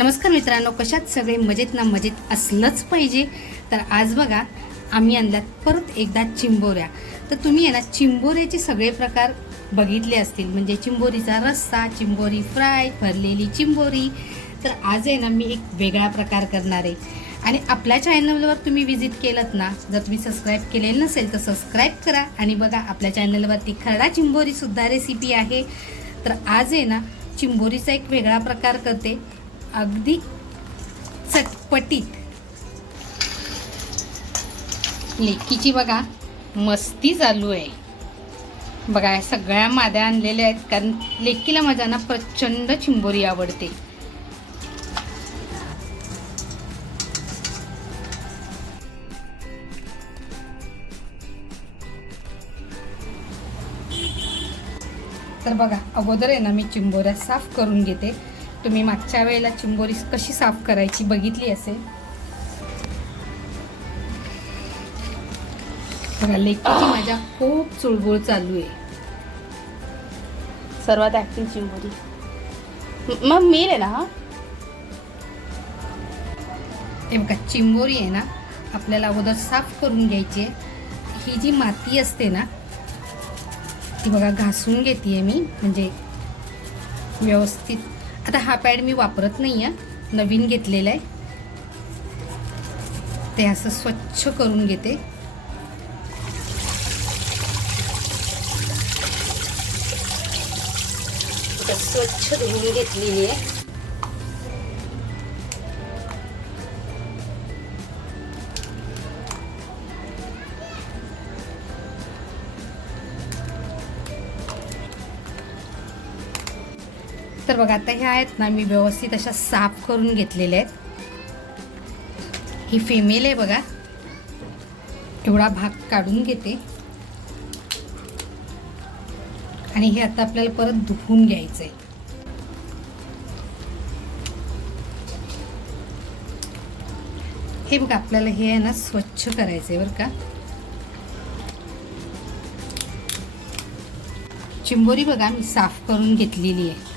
नमस्कार मित्रांनो कशात सगळे मजेत ना मजेत असलंच पाहिजे? तर आज बघा आम्ही आणल्यात परत एकदा चिंबोऱ्या. तर तुम्ही आहे ना चिंबोऱ्याचे सगळे प्रकार बघितले असतील. म्हणजे चिंबोरीचा रस्सा चिंबोरी फ्राय भरलेली चिंबोरी. तर आज आहे ना मी एक वेगळा प्रकार करणार आहे. आणि आपल्या चॅनलवर तुम्ही व्हिजिट केलं ना जर तुम्ही सबस्क्राईब केलेलं नसेल तर सबस्क्राईब करा. आणि बघा आपल्या चॅनलवरती खरडा चिंबोरीसुद्धा रेसिपी आहे. तर आज आहे ना चिंबोरीचा एक वेगळा प्रकार करते. अगदी चटपटीत. लेकीची बघा मस्ती चालू आहे. बघा या सगळ्या माद्या आणलेल्या आहेत कारण लेकीला माझ्या ना प्रचंड चिंबोरी आवडते. तर बघा अगोदर आहे ना मी चिंबोऱ्या साफ करून घेते. तुम्ही मागच्या वेळेला चिंबोरी कशी साफ करायची बघितली असेल? लेकीची माझ्या खूप चुळबुळ चालू आहे. सर्वात ऍक्टिव्ह चिंबोरी मग मेल आहे ना हा? हे बघा चिंबोरी आहे ना आपल्याला अगोदर साफ करून घ्यायची आहे. ही जी माती असते ना ती बघा घासून घेते मी. म्हणजे व्यवस्थित आता हा पॅड मी वापरत नाही आहे नवीन घेतलेला आहे. ते असं स्वच्छ करून घेते. स्वच्छ धुवून घेतलेली आहे. तर बघा आता ह्या आहेत ना मी व्यवस्थित अशा साफ करून घेतलेल्या आहेत. ही फेमेल आहे बघा. एवढा भाग काढून घेते. आणि हे आता आपल्याला परत धुवून घ्यायचं आहे हे बघा आपल्याला हे आहे ना स्वच्छ करायचं आहे बरं का. चिंबोरी बघा मी साफ करून घेतलेली आहे.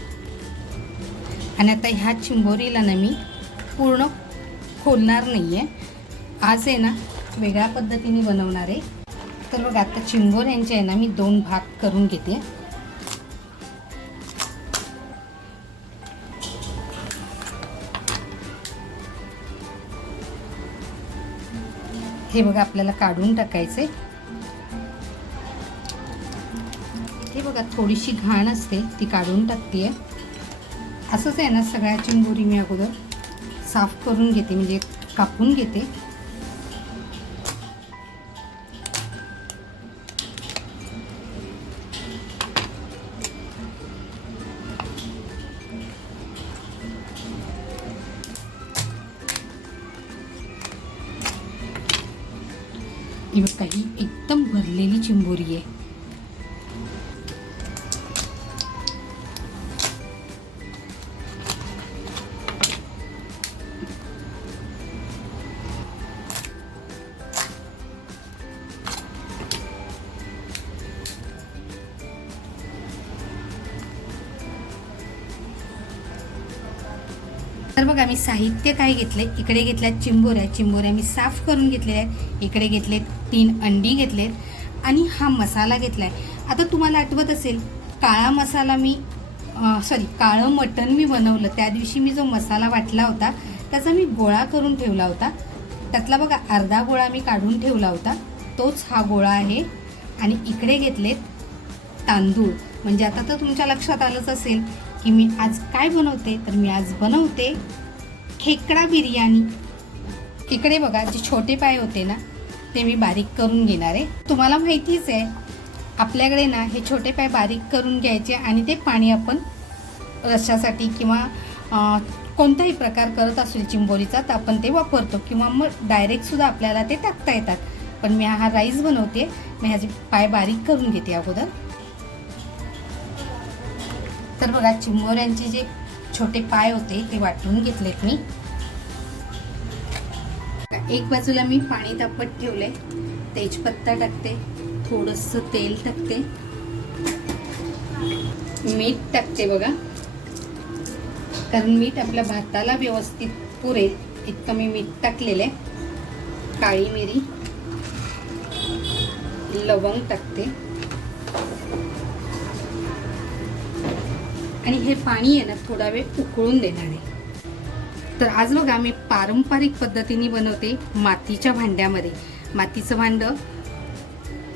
आणि आता ह्या चिंबोरीला ना मी पूर्ण खोलणार नाही आहे आज आहे ना वेगळ्या पद्धतीने बनवणार आहे. तर बघा आता चिंबोऱ्यांचे आहे ना मी दोन भाग करून घेते. हे बघा आपल्याला काढून टाकायचे हे बघा थोडीशी घाण असते ती काढून टाकते असंच आहे ना सगळ्या चिंबोरी मी अगोदर साफ करून घेते म्हणजे कापून घेते. ही एकदम भरलेली चिंबोरी आहे. तर बघा मी साहित्य काय घेतले इकडे घेतल्या चिंबोऱ्या. चिंबोऱ्या मी साफ करून घेतलेल्या आहेत. इकडे घेतले तीन अंडी घेतलेत. आणि हा मसाला घेतला आहे आता तुम्हाला आठवत असेल काळा मसाला मी सॉरी काळं मटण मी बनवलं. त्या दिवशी मी जो मसाला वाटला होता त्याचा मी गोळा करून ठेवला होता. त्यातला बघा अर्धा गोळा मी काढून ठेवला होता. तोच हा गोळा आहे. आणि इकडे घेतलेत तांदूळ. म्हणजे आता तर तुमच्या लक्षात आलंच असेल की मी आज काय बनवते तर मी आज बनवते खेकडा बिर्याणी. इकडे बघा जे छोटे पाय होते ना ते मी बारीक करून घेणार आहे. तुम्हाला माहितीच आहे आपल्याकडे ना हे छोटे पाय बारीक करून घ्यायचे आणि ते पाणी आपण रशासाठी किंवा कोणताही प्रकार करत असेल चिंबोरीचा तर आपण ते वापरतो किंवा मग डायरेक्टसुद्धा आपल्याला ते टाकता येतात. पण मी हा राईस बनवते. मी ह्याचे पाय बारीक करून घेते अगोदर. तर बघा चिंबोऱ्यांचे जे छोटे पाय होते ते वाटून घेतलेत मी. एक बाजूला मी पाणी तापत ठेवले तेजपत्ता टाकते थोडंसं तेल टाकते. मीठ टाकते बघा. कारण मीठ आपल्या भाताला व्यवस्थित पुरेल इतकं मी मीठ टाकलेलं आहे काळी मिरी लवंग टाकते. आणि हे पाणी आहे ना थोडा वेळ उकळून देणार आहे. तर आज बघा मी पारंपरिक पद्धतीने बनवते मातीच्या भांड्यामध्ये. मातीचं भांडं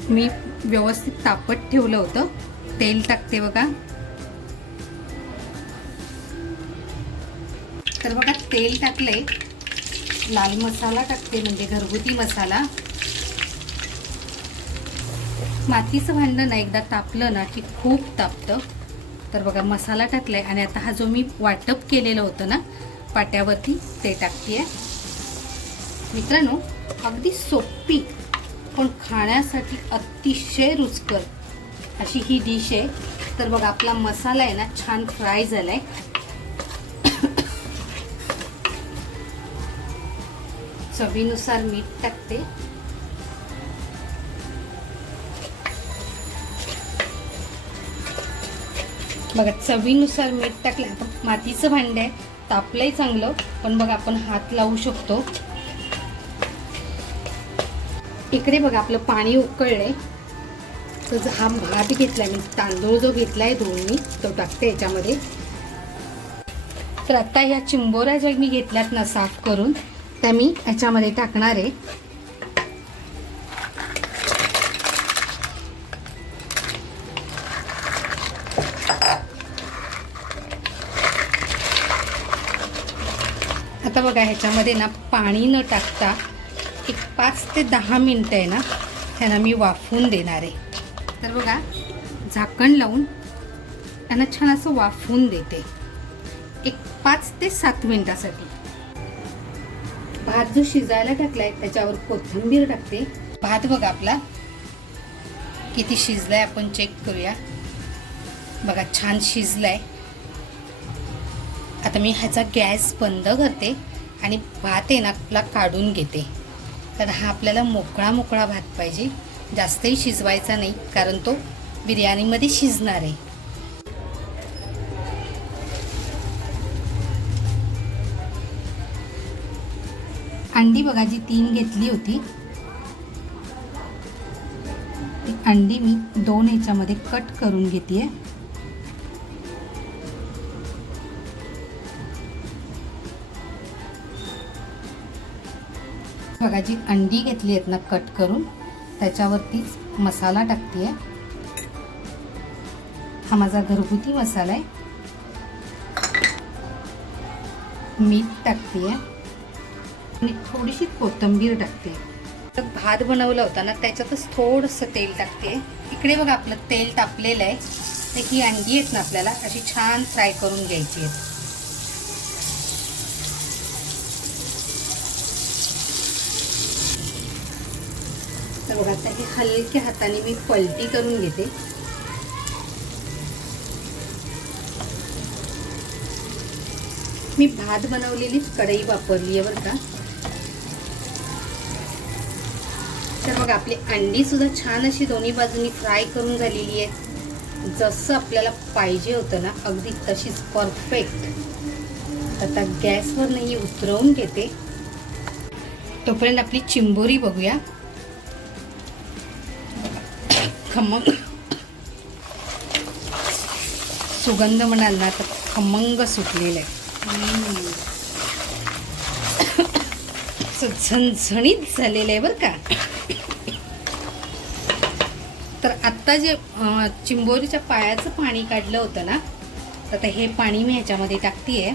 मी व्यवस्थित तापत ठेवलं होतं. तेल टाकते बघा. तर बघा तेल टाकले लाल मसाला टाकते म्हणजे घरगुती मसाला. मातीचं भांडं ना एकदा तापलं ना की खूप तापतं. तर बघा मसाला टाकलाय आणि आता हा जो मी वाटप केलेलं होतं ना पाट्यावरती ते टाकते मित्रांनो अगदी सोपी पण खाण्यासाठी अतिशय रुचकर अशी ही डिश आहे. तर बघा आपला मसाला आहे ना छान फ्राय झालाय. चवीनुसार मीठ टाकते. बघा चवीनुसार मीठ टाकलं आपण मातीचं भांड आहे तापलंही चांगलं पण बघा आपण हात लावू शकतो. इकडे बघा आपलं पाणी उकळलंय. तर हा भात घेतलाय मी तांदूळ जो घेतलाय दोन्ही तो टाकते याच्यामध्ये. तर आता ह्या चिंबोऱ्या ज्या मी घेतल्यात ना साफ करून त्या मी याच्यामध्ये टाकणार आहे. बघा ह्याच्यामध्ये ना पाणी न टाकता एक पाच ते दहा मिनटं आहे ना ह्याला मी वाफवून देणार आहे. तर बघा झाकण लावून त्यांना छान असं वाफवून देते. एक पाच ते सात मिनटासाठी. भात जो शिजायला टाकलाय त्याच्यावर कोथिंबीर टाकते. भात बघा आपला किती शिजलाय आपण चेक करूया. बघा छान शिजलाय. आता मी ह्याचा गॅस बंद करते. आणि भात आहे ना आपला काढून घेते. तर हा आपल्याला मोकळा मोकळा भात पाहिजे. जास्तही शिजवायचा नाही कारण तो बिर्याणीमध्ये शिजणार आहे. अंडी बघा जी तीन घेतली होती. ती अंडी मी दोन ह्याच्यामध्ये कट करून घेते आहे बघा जी अंडी घेतली आहेत ना कट करून. त्याच्यावरतीच मसाला टाकते आहे हा माझा घरगुती मसाला आहे. मीठ टाकते आणि थोडीशी कोथिंबीर टाकते तर भात बनवला होता ना त्याच्यातच थोडंसं तेल टाकते इकडे बघा आपलं तेल तापलेलं आहे. तर ही अंडी आहेत ना आपल्याला अशी छान फ्राय करून घ्यायची आहेत. बघा आता हे हलक्या हाताने मी पलटी करून घेते. मी भात बनवलेलीच कढई वापरली आहे बरं का. तर बघा आपली अंडी सुद्धा छान अशी दोन्ही बाजूनी फ्राय करून झालेली आहे. जसं आपल्याला पाहिजे होतं ना अगदी तशीच परफेक्ट आता गॅसवर नाही उतरवून घेते. तोपर्यंत आपली चिंबोरी बघूया. खमंग. सुगंध म्हणाल ना तर खमंग सुटलेलं आहे. असं झणझणीत झालेलं आहे बरं का. तर आत्ता जे चिंबोरीच्या पायाचं पाणी काढलं होतं ना तर आता हे पाणी मी ह्याच्यामध्ये टाकते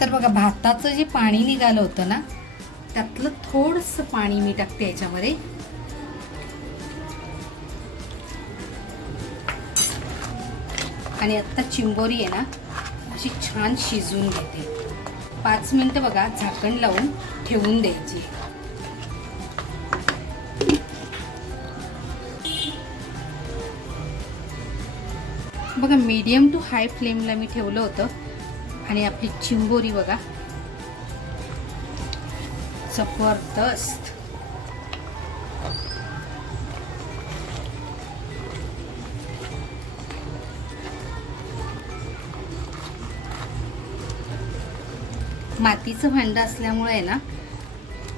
तर बघा भाताचं जे पाणी निघालं होतं ना त्यातलं थोडंसं पाणी मी टाकते याच्यामध्ये. आणि आत्ता चिंबोरी आहे ना अशी छान शिजवून घेते. पाच मिनटं बघा झाकण लावून ठेवून द्यायची. बघा मीडियम टू हाय फ्लेमला मी ठेवलं होतं. आणि आपली चिंबोरी बघा जबरदस्त. मातीचं भांडं असल्यामुळे ना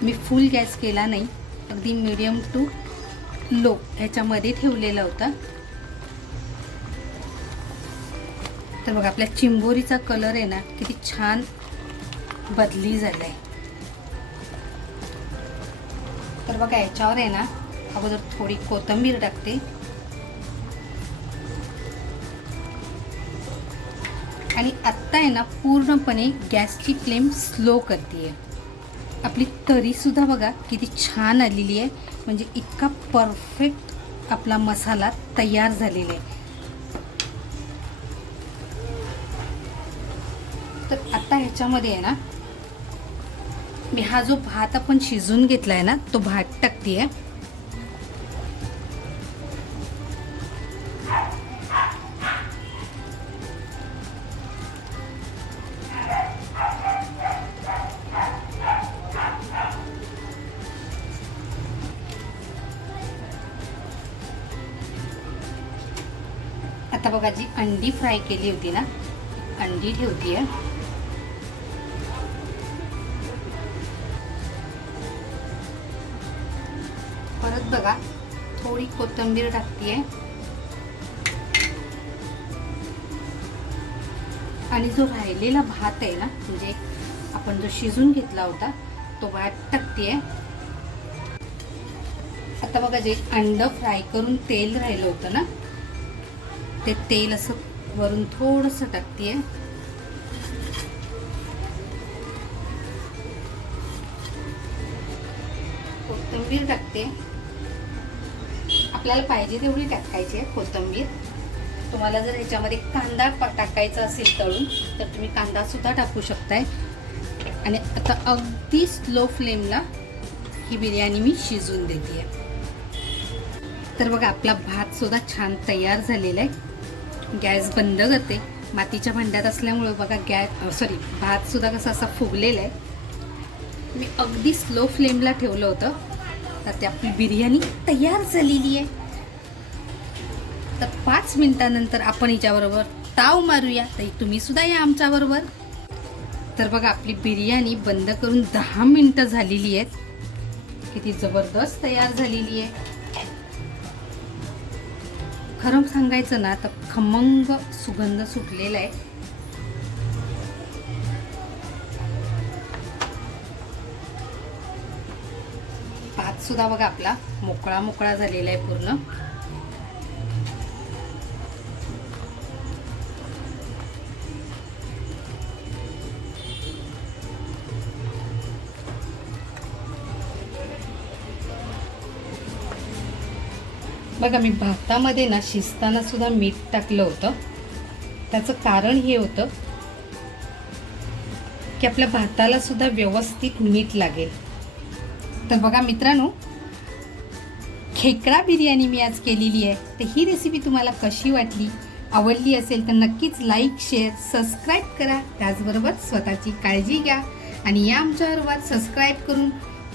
मी फुल गॅस केला नाही. अगदी मिडियम टू लो ह्याच्यामध्ये ठेवलेला होता. तर बघा आपल्या चिंबोरीचा कलर आहे ना किती छान बदली झाला आहे तर बघा याच्यावर आहे ना अगोदर थोडी कोथिंबीर टाकते. आणि आत्ता आहे ना पूर्णपणे गॅसची फ्लेम स्लो करते आपली तरीसुद्धा बघा किती छान आलेली आहे. म्हणजे इतका परफेक्ट आपला मसाला तयार झालेला आहे. तर आत्ता ह्याच्यामध्ये आहे ना मी हा जो भात आपण शिजून घेतला आहे ना तो भात टाकते आहे आता बघा जी अंडी फ्राय केली होती ना अंडी ठेवते आहे बघा थोडी कोथिंबीर टाकते आणि जो राहिलेला भात आहे ना म्हणजे आपण जो शिजून घेतला होता तो भात टाकते आता बघा जे अंड फ्राय करून तेल राहिलं होतं ना ते तेल असं वरून थोडंसं टाकते कोथिंबीर टाकते आपल्याला पाहिजे तेवढी टाकायची आहे कोथिंबीर. तुम्हाला जर याच्यामध्ये कांदा टाकायचा असेल तळून तर तुम्ही कांदासुद्धा टाकू शकताय. आणि आता अगदी स्लो फ्लेमला ही बिर्याणी मी शिजवून देते. आहे तर बघा आपला भात सुद्धा छान तयार झालेला आहे. गॅस बंद करते. मातीच्या भांड्यात असल्यामुळं बघा गॅस सॉरी भातसुद्धा कसा असा फुगलेला आहे. मी अगदी स्लो फ्लेमला ठेवलं होतं. तर ती आपली बिर्याणी तयार झालेली आहे. तर पाच मिनिटानंतर आपण हिच्याबरोबर ताव मारूया. तर तुम्ही सुद्धा या आमच्याबरोबर. तर बघा आपली बिर्याणी बंद करून दहा मिनटं झालेली आहेत. किती जबरदस्त तयार झालेली आहे. खरं सांगायचं ना तर खमंग सुगंध सुटलेला आहे. सुद्धा बघा आपला मोकळा मोकळा झालेला आहे पूर्ण. बघा मी भातामध्ये ना शिजताना सुद्धा मीठ टाकलं होतं. त्याचं कारण हे होतं की आपल्या भाताला सुद्धा व्यवस्थित मीठ लागेल. तर बघा मित्रांनो खेकडा बिर्याणी मी आज केलेली आहे. तर ही रेसिपी तुम्हाला कशी वाटली आवडली असेल तर नक्कीच लाईक शेअर सबस्क्राईब करा. त्याचबरोबर स्वतःची काळजी घ्या आणि या आमच्याबरोबर सबस्क्राईब करून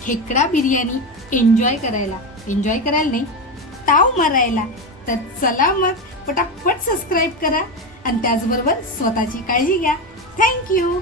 खेकडा बिर्याणी एन्जॉय करायला. एन्जॉय करायला नाही ताव मारायला. तर चला मग पटापट सबस्क्राईब करा आणि त्याचबरोबर स्वतःची काळजी घ्या. थँक्यू